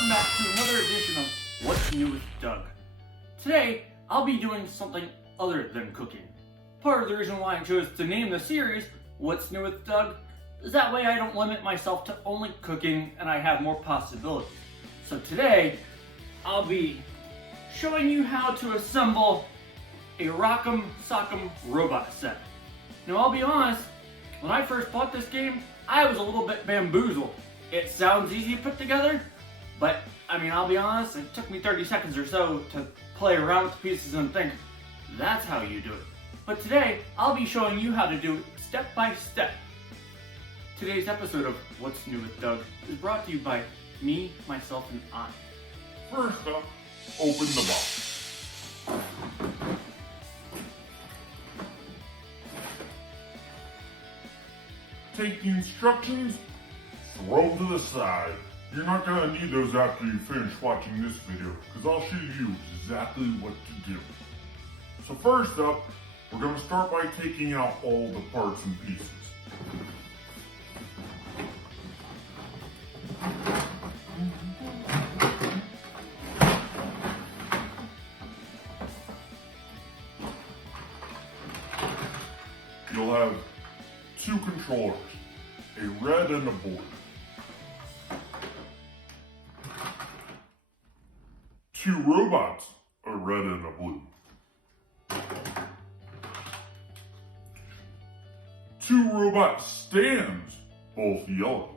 welcome back to another edition of What's New with Doug. Today, I'll be doing something other than cooking. Part of the reason why I chose to name the series What's New with Doug is that way I don't limit myself to only cooking and I have more possibilities. So today, I'll be showing you how to assemble a Rock'em Sock'em robot set. Now I'll be honest, when I first bought this game, I was a little bit bamboozled. It sounds easy to put together, but I'll be honest, it took me 30 seconds or so to play around with the pieces and think, that's how you do it. But today, I'll be showing you how to do it step by step. Today's episode of What's New with Doug is brought to you by me, myself, and I. First up, open the box. Take the instructions, throw them to the side. You're not going to need those after you finish watching this video, because I'll show you exactly what to do. So first up, we're going to start by taking out all the parts and pieces. You'll have two controllers, a red and a blue. Two robots, a red and a blue. Two robot stands, both yellow.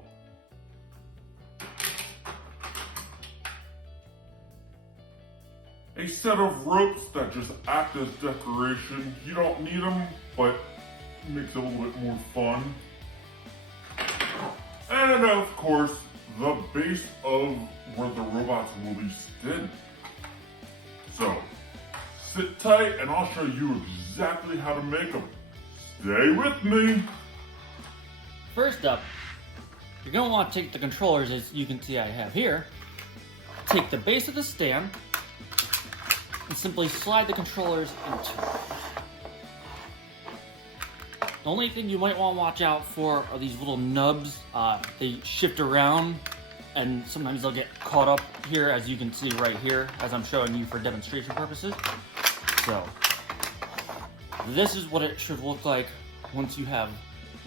A set of ropes that just act as decoration. You don't need them, but it makes it a little bit more fun. And of course, the base of where the robots will be standing. So, sit tight and I'll show you exactly how to make them. Stay with me. First up, you're going to want to take the controllers, as you can see I have here, take the base of the stand, and simply slide the controllers into it. The only thing you might want to watch out for are these little nubs. They shift around and sometimes they'll get caught up here, as you can see right here, as I'm showing you for demonstration purposes. So, this is what it should look like once you have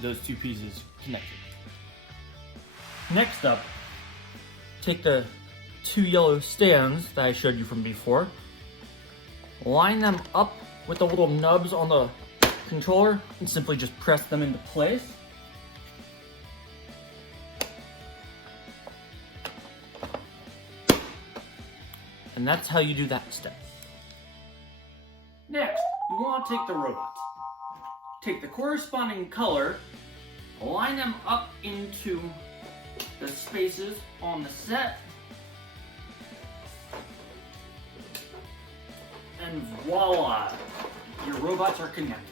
those two pieces connected. Next up, take the two yellow stands that I showed you from before, line them up with the little nubs on the controller, and simply just press them into place. And that's how you do that step. Next, you want to take the robots. Take the corresponding color, line them up into the spaces on the set, and voila! Your robots are connected.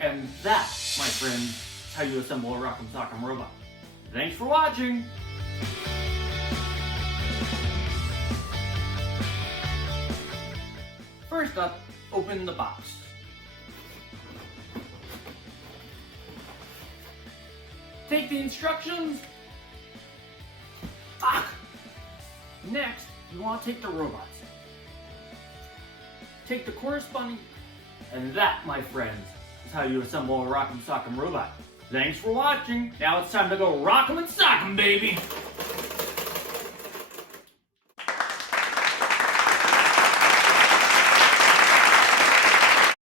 And that, my friends, is how you assemble a Rock'em Sock'em robot. Thanks for watching! First up, open the box. Take the instructions. Next, you want to take the robots. Take the corresponding, and that, my friends, is how you assemble a Rock'em Sock'em robot. Thanks for watching. Now it's time to go rock 'em and sock 'em, baby.